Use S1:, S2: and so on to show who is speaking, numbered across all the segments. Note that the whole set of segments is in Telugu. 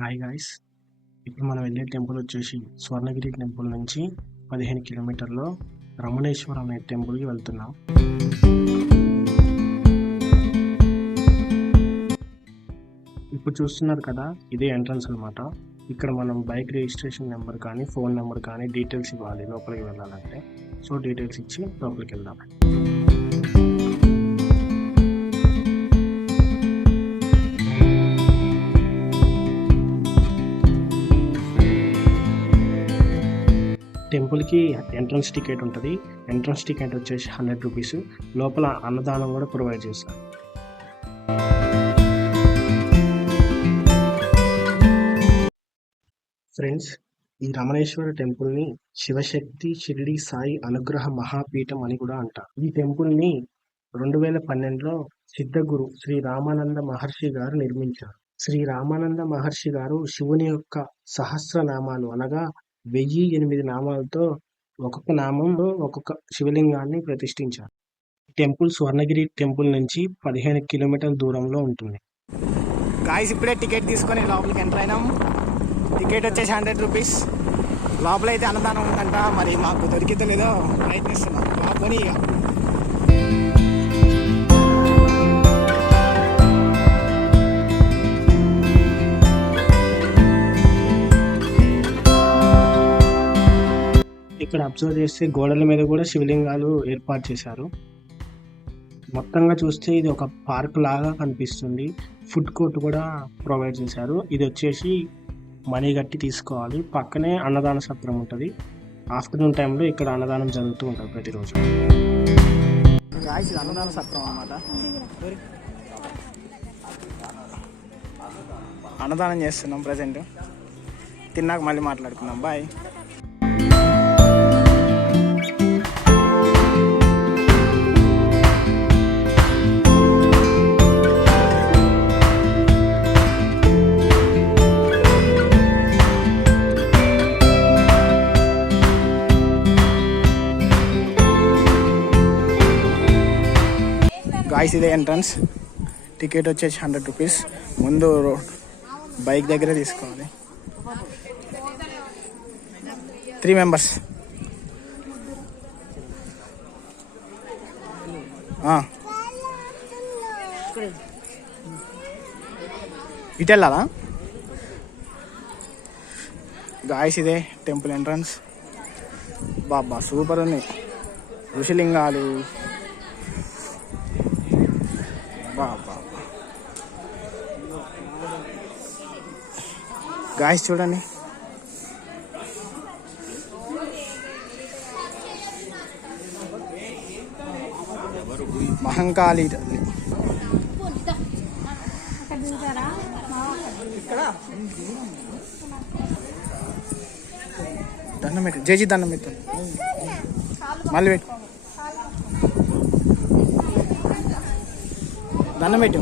S1: హాయ్ గాయస్ ఇప్పుడు మనం వెళ్ళే టెంపుల్ వచ్చేసి స్వర్ణగిరి టెంపుల్ నుంచి పదిహేను కిలోమీటర్లో రమణేశ్వరం అనే టెంపుల్కి వెళ్తున్నాం. ఇప్పుడు చూస్తున్నారు కదా ఇదే ఎంట్రన్స్ అనమాట ఇక్కడ మనం బైక్ రిజిస్ట్రేషన్ నెంబర్ కానీ ఫోన్ నెంబర్ కానీ డీటెయిల్స్ ఇవ్వాలి లోపలికి వెళ్ళాలంటే. సో డీటెయిల్స్ ఇచ్చి లోపలికి వెళ్దాం. టెంపుల్కి ఎంట్రన్స్ టికెట్ ఉంటుంది. ఎంట్రన్స్ టికెట్ వచ్చేసి హండ్రెడ్ రూపీస్. లోపల అన్నదానం కూడా ప్రొవైడ్ చేస్తారు. ఫ్రెండ్స్ ఈ రమణేశ్వర టెంపుల్ని శివశక్తి షిరిడి సాయి అనుగ్రహ మహాపీఠం అని కూడా అంటారు. ఈ టెంపుల్ని రెండు వేల పన్నెండులో సిద్ధగురు శ్రీ రామానంద మహర్షి గారు నిర్మించారు. శ్రీ రామానంద మహర్షి గారు శివుని యొక్క సహస్రనామాలు అనగా వెయ్యి ఎనిమిది నామాలతో ఒక్కొక్క నామంలో ఒక్కొక్క శివలింగాన్ని ప్రతిష్ఠించారు. టెంపుల్ స్వర్ణగిరి టెంపుల్ నుంచి పదిహేను కిలోమీటర్ల దూరంలో ఉంటుంది.
S2: గాయస్ ఇప్పుడే టికెట్ తీసుకొని లోపలికి ఎంటర్ అయినాం. టికెట్ వచ్చేసి హండ్రెడ్ రూపీస్. లోపల అయితే అన్నదానం ఉందంట. మరి మాకు దొరికితే లేదో ప్రయత్నిస్తున్నాం బాగుని
S1: ఇక్కడ అబ్జర్వ్ చేస్తే గోడల మీద కూడా శివలింగాలు ఏర్పాటు చేశారు. మొత్తంగా చూస్తే ఇది ఒక పార్క్ లాగా కనిపిస్తుంది. ఫుడ్ కోర్ట్ కూడా ప్రొవైడ్ చేశారు. ఇది వచ్చేసి మనీ కట్టి తీసుకోవాలి. పక్కనే అన్నదాన సత్రం ఉంటుంది. ఆఫ్టర్నూన్ టైంలో ఇక్కడ అన్నదానం జరుగుతూ ఉంటుంది ప్రతిరోజు.
S2: అన్నదాన సత్రం అన్నమాట. అన్నదానం చేస్తున్నాం ప్రజెంట్. తిన్నాక మళ్ళీ మాట్లాడుకుందాం. బాయ్. గాయస్ ఇదే ఎంట్రన్స్ టికెట్ వచ్చేసి హండ్రెడ్ రూపీస్ ముందు బైక్ దగ్గర తీసుకోవాలి. త్రీ మెంబర్స్ ఇటు వెళ్ళాలా? గాయస్ ఇదే టెంపుల్ ఎంట్రన్స్ బాబా సూపర్ ఉంది. ఋషిలింగాలు. గాయస్ చూడండి. మహంకాళి. తల్లి దండం పెట్టు జేజీ దండం పెట్టు మళ్ళీ పెట్టు. దండం పెట్టు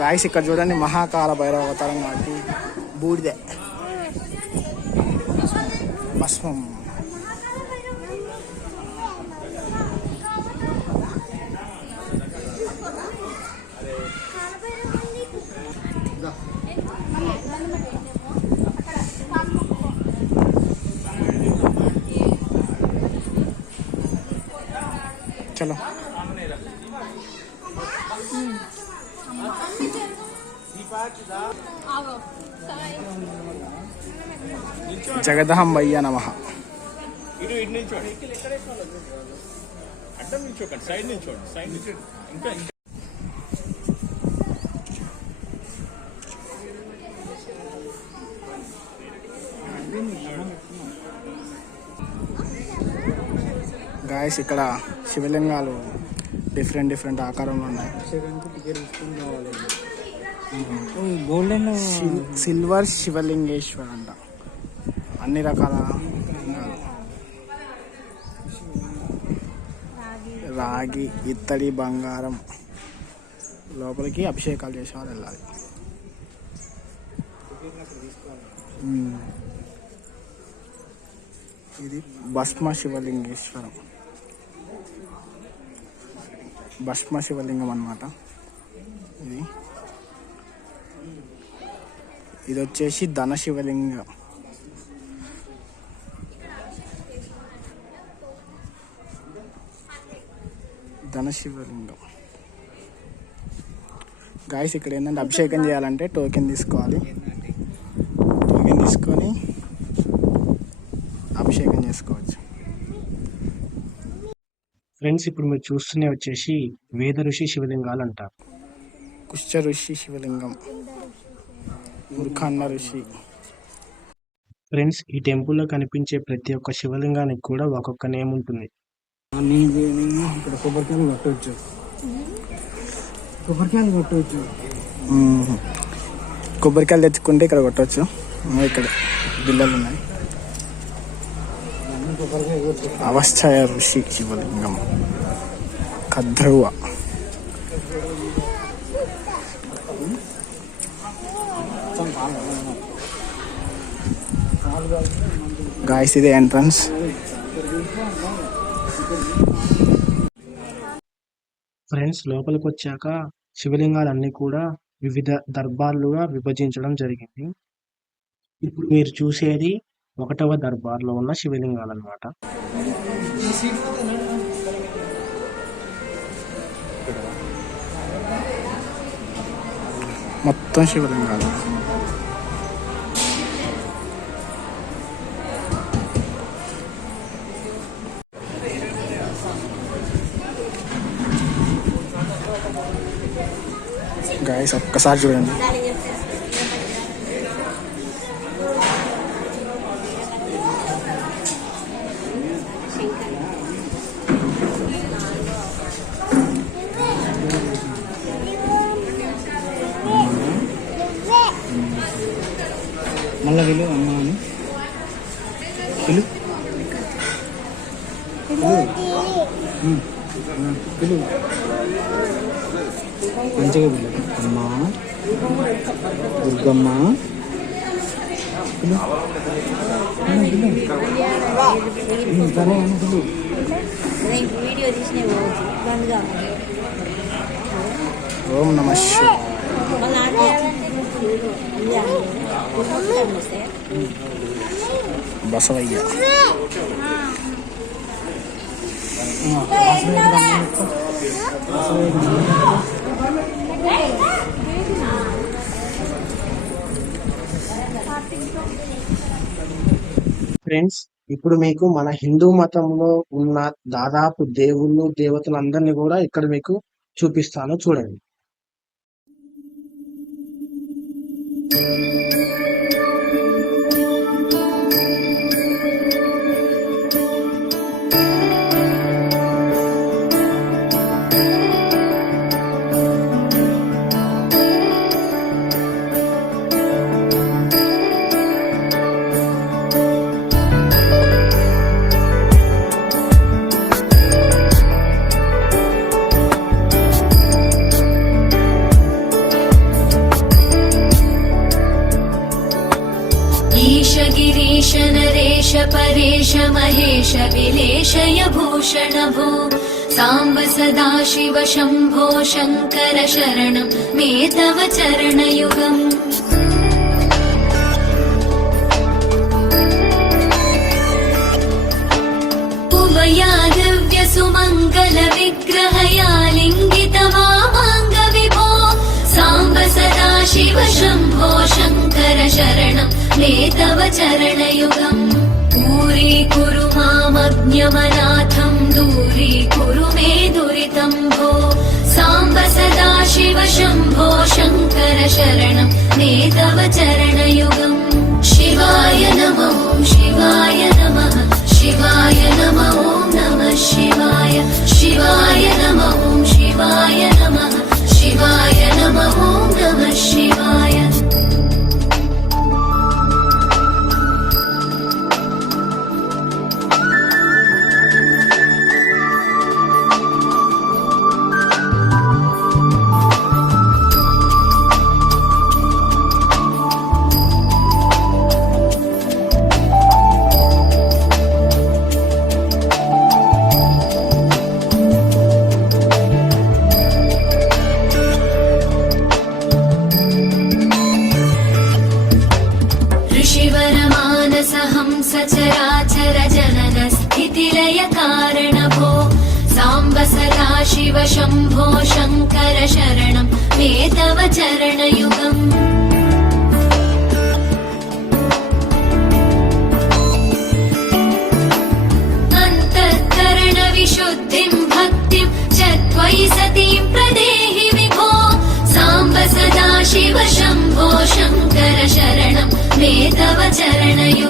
S2: గాయస్ ఇక్కడ చూడండి మహాకాల భైరవ అవతారం కాబట్టి బూడిదే. భస్మం చలో జగదహంబయ్య నమ.
S3: ఇటు ఇటు నిల్చోండి అడ్డం నిల్చోకండి సైడ్ నిల్చోండి సైడ్ నిల్చోండి ఇంకా ఇంకా.
S2: గాయస్ ఇక్కడ శివలింగాలు డిఫరెంట్ డిఫరెంట్ ఆకారంలో ఉన్నాయి.
S1: గోల్డెన్
S2: సిల్- సిల్వర్ శివలింగేశ్వర్ అంట అన్ని రకాల రాగి ఇత్తడి బంగారం లోపలికి అభిషేకాలు చేసేవారు వెళ్ళాలి. ఇది భస్మ శివలింగేశ్వరం. భస్మ శివలింగం అనమాట ఇది. ఇది వచ్చేసి ధన శివలింగం. ధన శివలింగం గాయస్ ఇక్కడ ఏంటంటే అభిషేకం చేయాలంటే టోకెన్ తీసుకోవాలి. టోకెన్ తీసుకొని అభిషేకం చేసుకోవచ్చు.
S1: ఫ్రెండ్స్ ఇప్పుడు మీరు చూస్తూనే వచ్చేసి వేద ఋషి శివలింగాలు అంటారు.
S2: కుష్ఠ ఋషి శివలింగం ముఖాన్న ఋషి.
S1: ఫ్రెండ్స్ ఈ టెంపుల్లో కనిపించే ప్రతి ఒక్క శివలింగానికి కూడా ఒక్కొక్క నేమ్ ఉంటుంది.
S2: ఇక్కడ కొబ్బరికాయలు కొట్టవచ్చు కొబ్బరికాయలు కొట్టవచ్చు కొబ్బరికాయలు తెచ్చుకుంటే ఇక్కడ కొట్టవచ్చు ఇంకా ఇక్కడ బిల్లలు ఉన్నాయి. అవశ్చయ ఋషి శివలింగం. కద్రువ. గాయస్ ఇది ఎంట్రన్స్
S1: ఫ్రెండ్స్ లోపలికి వచ్చాక శివలింగాలన్నీ కూడా వివిధ దర్బార్లుగా విభజించడం జరిగింది. ఇప్పుడు మీరు చూసేది ఒకటవ దర్బార్లో ఉన్న శివలింగాలన్నమాట.
S2: మొత్తం శివలింగాలు. గాయస్ ఒక్కసారి చూడండి మళ్ళీ వెళ్ళు అమ్మ అని వెళ్ళు వెళ్ళు మంచిగా వెళ్ళు అమ్మ దుర్గమ్మ వెళ్ళు. వెళ్ళు, వెళ్ళు. అని వెళ్ళు.
S4: వీడియో తీసిన రోజు బంద్గా
S2: ఓం నమ బసవయ్య.
S1: ఫ్రెండ్స్ ఇప్పుడు మీకు మన హిందూ మతంలో ఉన్న దాదాపు దేవుళ్ళు దేవతలందరినీ కూడా ఇక్కడ మీకు చూపిస్తాను చూడండి.
S5: ईश गिरीश नरेश परेश महेश विलेशय भूषण भो साम्ब सदा शिव शम्भो शङ्कर शरणं मे तव चरणयुगम्। उमया दिव्यसुमङ्गल विग्रहया लिङ्गितवामाङ्ग विभो साम्ब सदा शिव शम्भो शङ्कर शरणं मे तव चरणयुगम्। दूरीकुरु मामज्ञमनाथं दूरीकुरु मे दुरितं भो साम्ब सदा शिव शम्भो शङ्कर शरणं मे तव चरणयुगम्। शिवाय नमो शिवाय नमः शिवाय नमः యుగం అంతఃకరణ విశుద్ధిం భక్తిం చత్వై సతీం ప్రదేహి విభో. సాంబ సదా శివ శంభో శంకర శరణం మే తవ చరణయో.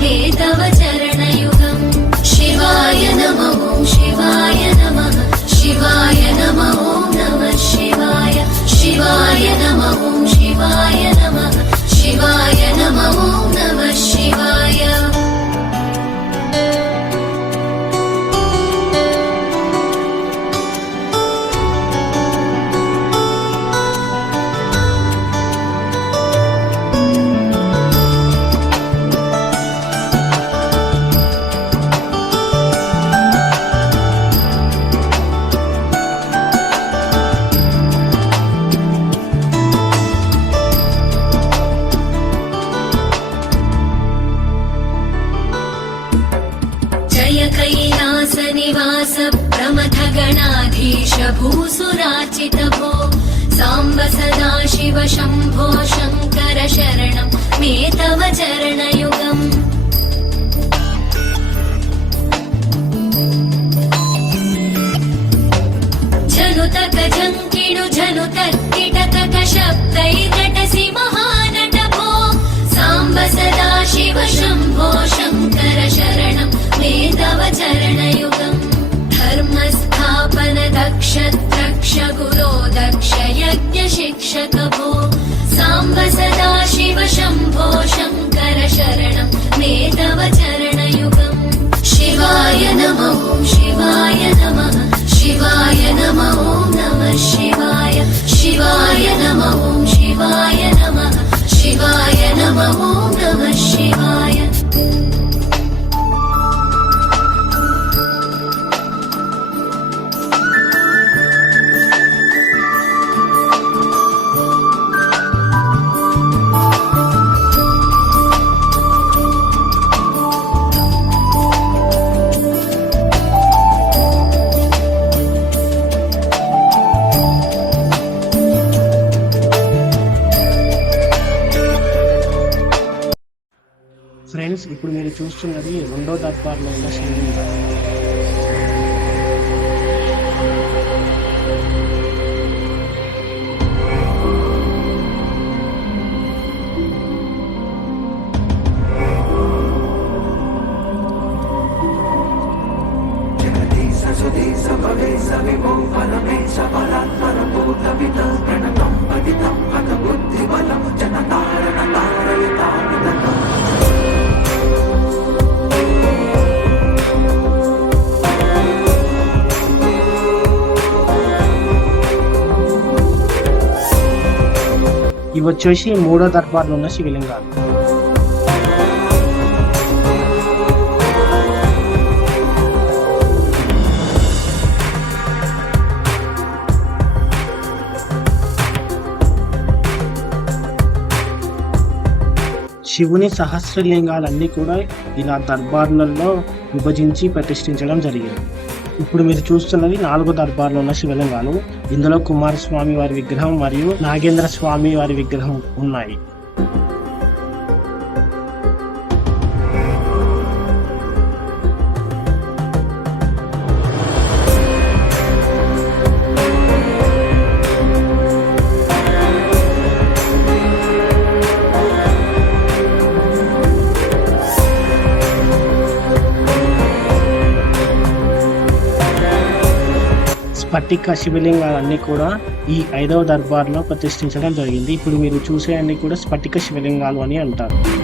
S5: शरणं मे तव चरणयुगम् शिवाय नमः ॐ शिवाय नमः शिवाय नमः ॐ नमः शिवाय शिवाय नमः ॐ शिवाय नमः शिवाय यज्ञ शिक्षक भो साम्ब सदा शिव शम्भो शङ्कर शरणं मे तव चरणयुगम् शिवाय नमः शिवाय नमः शिवाय नमः नमः शिवाय। शिवाय नमः शिवाय नमः शिवाय नमः नमः शिवाय
S1: మీరు చూస్తున్నది రెండో దర్బార్లో ఉన్న శివలింగం ఇవి వచ్చేసి మూడో దర్బార్లో ఉన్న శివలింగాలు. శివుని సహస్రలింగాలన్నీ కూడా ఇలా దర్బార్లలో విభజించి ప్రతిష్ఠించడం జరిగింది. ఇప్పుడు మీరు చూస్తున్నది నాలుగో దర్బార్లో ఉన్న శివలింగాలు. ఇందులో కుమారస్వామి వారి విగ్రహం మరియు నాగేంద్ర స్వామి వారి విగ్రహం ఉన్నాయి. పట్టిక శివలింగాలన్నీ కూడా ఈ ఐదవ దర్బార్లో ప్రతిష్ఠించడం జరిగింది. ఇప్పుడు మీరు చూసే అన్ని కూడా స్ఫటిక శివలింగాలు అని అంటారు.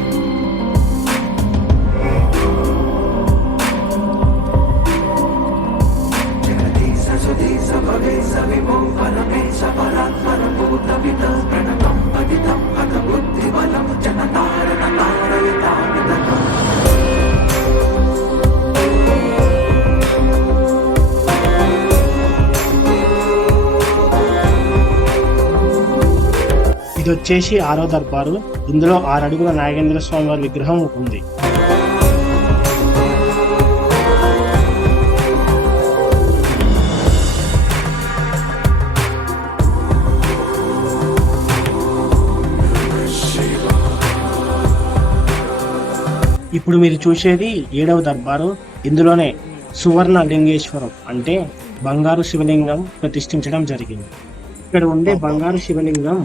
S1: వచ్చేసి ఆరో దర్బారు. ఇందులో ఆరు అడుగుల నాగేంద్ర స్వామి వారి విగ్రహం ఉంది. ఇప్పుడు మీరు చూసేది ఏడవ దర్బారు. ఇందులోనే సువర్ణ లింగేశ్వరం అంటే బంగారు శివలింగం ప్రతిష్ఠించడం జరిగింది. ఇక్కడ ఉండే బంగారు శివలింగం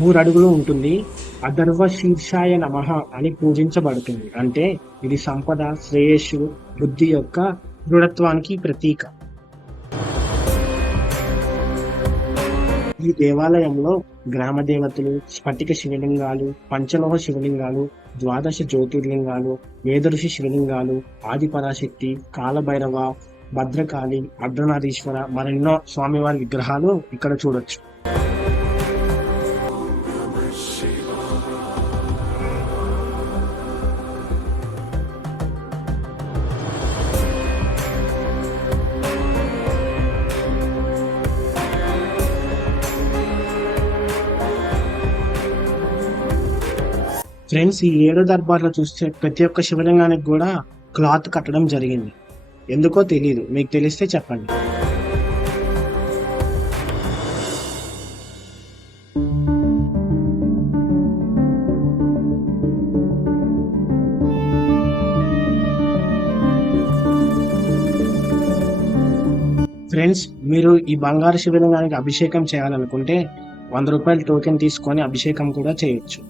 S1: మూడు అడుగులు ఉంటుంది. అధర్వ శీర్షాయ నమః అని పూజించబడుతుంది. అంటే ఇది సంపద శ్రేయస్సు బుద్ధి యొక్క దృఢత్వానికి ప్రతీక. ఈ దేవాలయంలో గ్రామ దేవతలు స్ఫటిక శివలింగాలు పంచలోహ శివలింగాలు ద్వాదశ జ్యోతిర్లింగాలు వేదఋషి శివలింగాలు ఆదిపరాశక్తి కాలభైరవ భద్రకాళి అర్ధనారీశ్వర మరెన్నో స్వామివారి విగ్రహాలు ఇక్కడ చూడొచ్చు. ఫ్రెండ్స్ ఈ ఏడో దర్బార్లో చూస్తే ప్రతి ఒక్క శివలింగానికి కూడా క్లాత్ కట్టడం జరిగింది. ఎందుకో తెలియదు మీకు తెలిస్తే చెప్పండి. ఫ్రెండ్స్ మీరు ఈ బంగారు శివలింగానికి అభిషేకం చేయాలనుకుంటే వంద రూపాయల టోకెన్ తీసుకొని అభిషేకం కూడా చేయొచ్చు.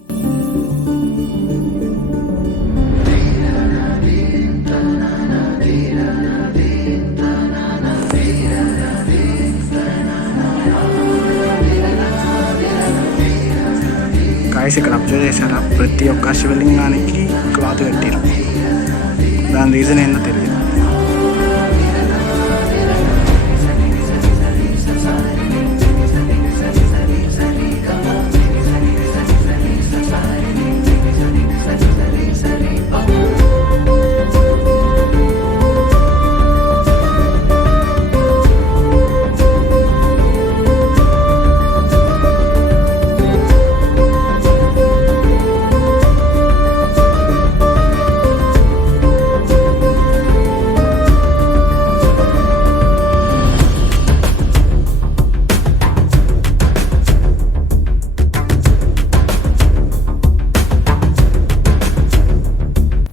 S2: గాయస్ ఇక్కడ అబ్జర్వ్ చేశారా ప్రతి ఒక్క శివలింగానికి క్లాత్ కట్టారు. దాని రీజన్ ఏందో తెలియదు.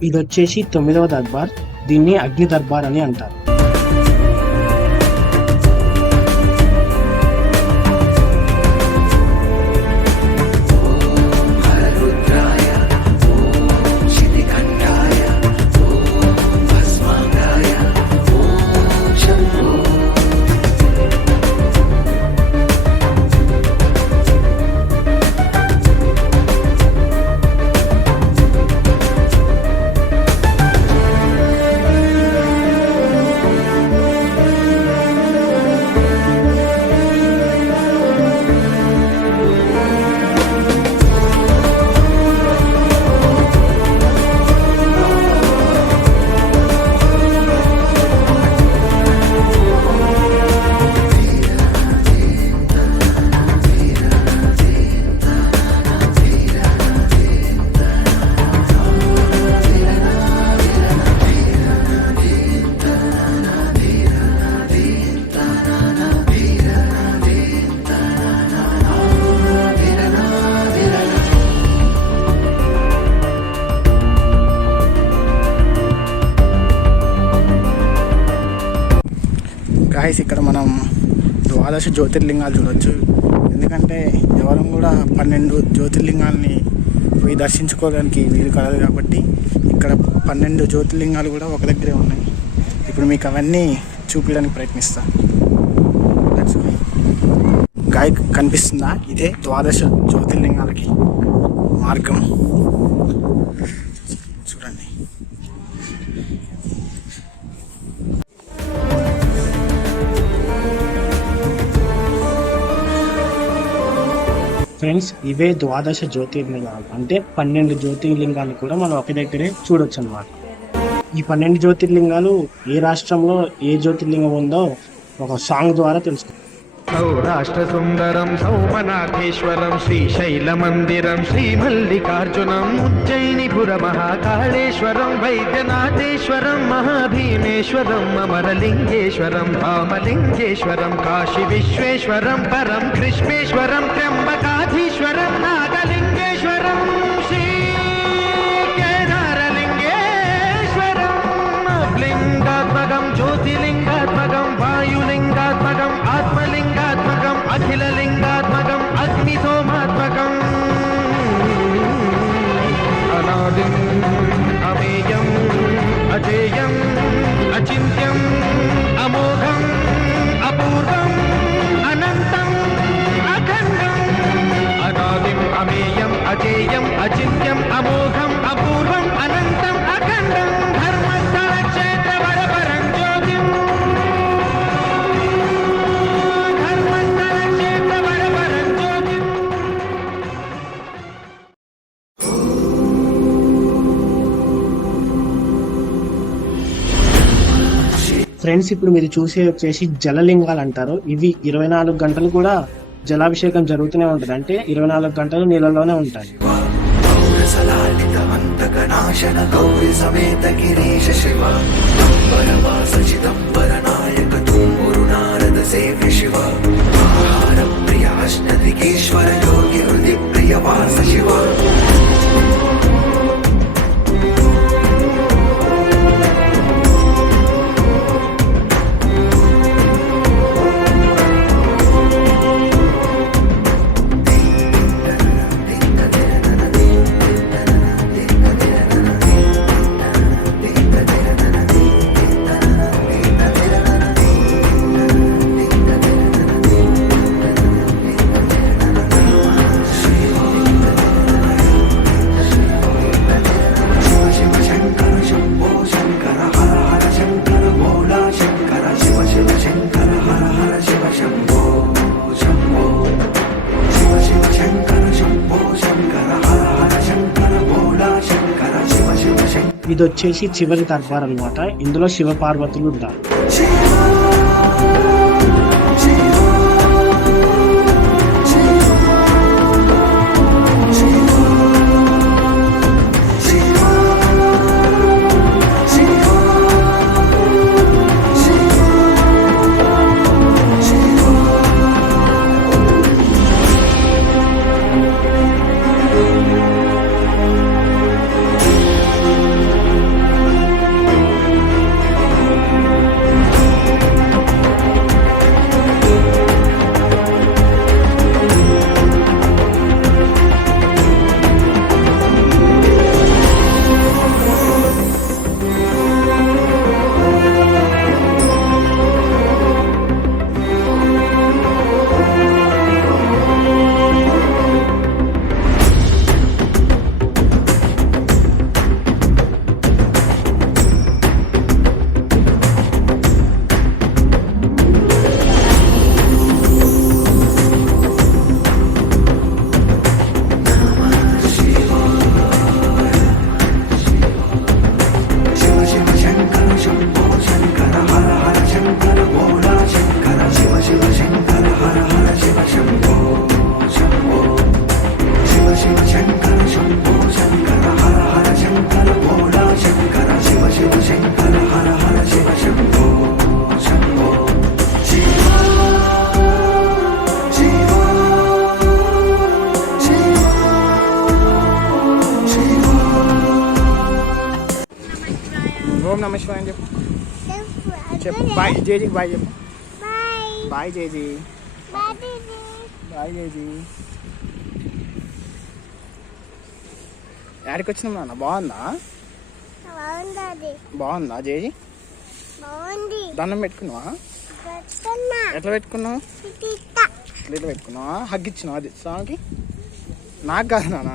S1: ఇది వచ్చేసి తొమ్మిదవ దర్బార్ దీన్ని అగ్ని దర్బార్ అని అంటారు.
S2: ద్వాదశ జ్యోతిర్లింగాలు చూడొచ్చు. ఎందుకంటే ఎవరు కూడా పన్నెండు జ్యోతిర్లింగాల్ని పోయి దర్శించుకోవడానికి వీలు కలదు కాబట్టి ఇక్కడ పన్నెండు జ్యోతిర్లింగాలు కూడా ఒక దగ్గరే ఉన్నాయి. ఇప్పుడు మీకు అవన్నీ చూపించడానికి ప్రయత్నిస్తా. గాయ కనిపిస్తుందా? ఇదే ద్వాదశ జ్యోతిర్లింగాలకి మార్గం.
S1: ఫ్రెండ్స్ ఇవే ద్వాదశ జ్యోతిర్లింగాలు. అంటే పన్నెండు జ్యోతిర్లింగాలు కూడా మనం ఒక దగ్గరే చూడొచ్చు అన్నమాట ఈ పన్నెండు జ్యోతిర్లింగాలు ఏ రాష్ట్రంలో ఏ జ్యోతిర్లింగం ఉందో ఒక సాంగ్ ద్వారా తెలుసుకో
S6: సౌరాష్ట్ర సుందరం సౌమనాథేశ్వరం శ్రీశైలమందిరం శ్రీమల్లికార్జునం ఉజ్జయినిపుర మహాకాళేశ్వరం వైద్యనాథేశ్వరం మహాభీమేశ్వరం అమరలింగేశ్వరం భామలింగేశ్వరం కాశీ విశ్వేశ్వరం పరం కృష్ణేశ్వరం త్ర్యంబకా నాగలింగేశ్వరం
S1: ఫ్రెండ్స్ ఇప్పుడు మీరు చూసే వచ్చేసి జలలింగాలు అంటారు. ఇవి ఇరవై నాలుగు గంటలు కూడా జలాభిషేకం జరుగుతూనే ఉంటుంది. అంటే ఇరవై నాలుగు గంటలు నీళ్ళలోనే ఉంటాయి.
S7: సలాలితమంతకనాశన శివ.
S1: ఇది వచ్చేసి చివరి దర్బార్ అన్నమాట. ఇందులో శివ పార్వతులు ఉంటారు.
S2: జేజీకి బాయ్ చెప్పు. బాయ్. జేజీ. బాయ్ జేజీ. యాడికి వచ్చినాం నాన్న? బాగుందా?
S8: బాగుంది
S2: జేజీ?
S8: బాగుంది.
S2: దండం పెట్టుకున్నావా?
S8: పెట్టుకున్నా.
S2: ఎట్లా పెట్టుకున్నావు? ఇట్లా పెట్టుకున్నావా? హగ్ ఇచ్చినావా అది? స్వామికి? నాకు కాదు నాన్న.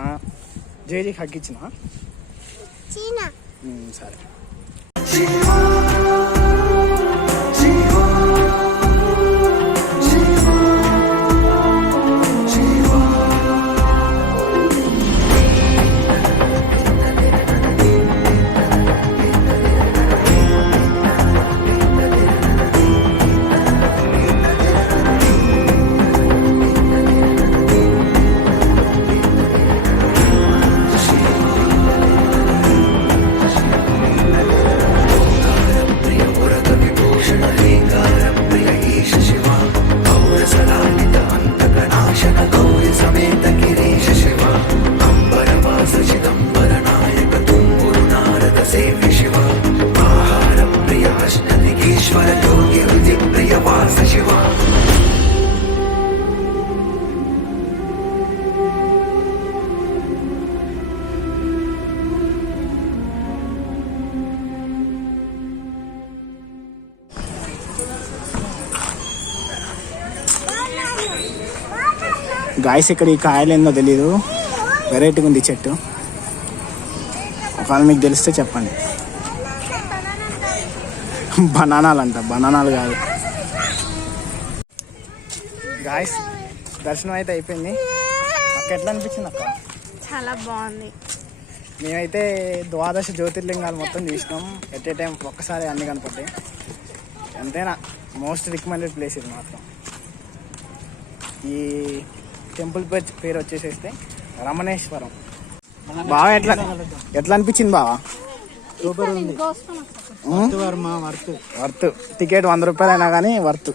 S2: జేజీకి హగ్ ఇచ్చినా.
S8: చీన
S2: సరే. గాయస్ ఇక్కడ ఈ కాయలు ఏందో తెలీదు. వెరైటీగా ఉంది చెట్టు. ఒకవేళ మీకు తెలిస్తే చెప్పండి. బనానాలు అంట బనానాలు కాదు. గాయస్ దర్శనం అయితే అయిపోయింది. అక్క ఎట్లా అనిపించింది అక్క?
S9: చాలా బాగుంది.
S2: మేమైతే ద్వాదశ జ్యోతిర్లింగాలు మొత్తం చూసినాం. ఎట్ ఏ టైం ఒక్కసారి అన్ని కనపడ్డాయి. ఎంతైనా మోస్ట్ రికమెండెడ్ ప్లేస్ ఇది మాత్రం. ఈ టెంపుల్ పేరు పేరు వచ్చేసేస్తే రమణేశ్వరం. బాగా ఎట్లా ఎట్లా అనిపించింది బావా?
S9: సూపర్ ఉంది.
S2: వర్త్. టికెట్ వంద రూపాయలు అయినా కానీ వర్త్.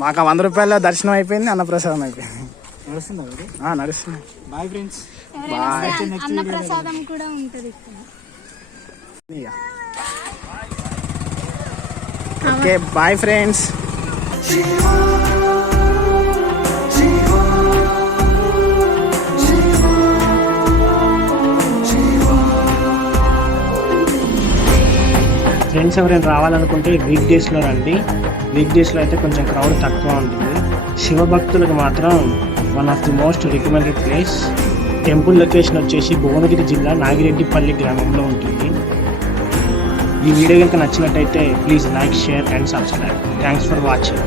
S2: మాకు ఆ వంద రూపాయల దర్శనం అయిపోయింది అన్నప్రసాదం అయిపోయింది. ఆ, నడుస్తుంది.
S9: బాయ్ ఫ్రెండ్స్
S2: బాయ్
S9: అన్నప్రసాదం కూడా ఉంటుంది ఇక్కడ.
S2: ఇక. ఓకే బాయ్ ఫ్రెండ్స్
S1: ఫ్రెండ్స్ ఎవరైనా రావాలనుకుంటే వీక్ డేస్లో రండి. వీక్ డేస్లో అయితే కొంచెం క్రౌడ్ తక్కువ ఉంటుంది. శివభక్తులకు మాత్రం one of the most recommended place temple location వచ్చేసి భువనగిరి జిల్లా నాగిరెడ్డిపల్లి గ్రామంలో ఉంటుంది. ఈ వీడియో కనుక నచ్చినట్టయితే please like share and subscribe thanks for watching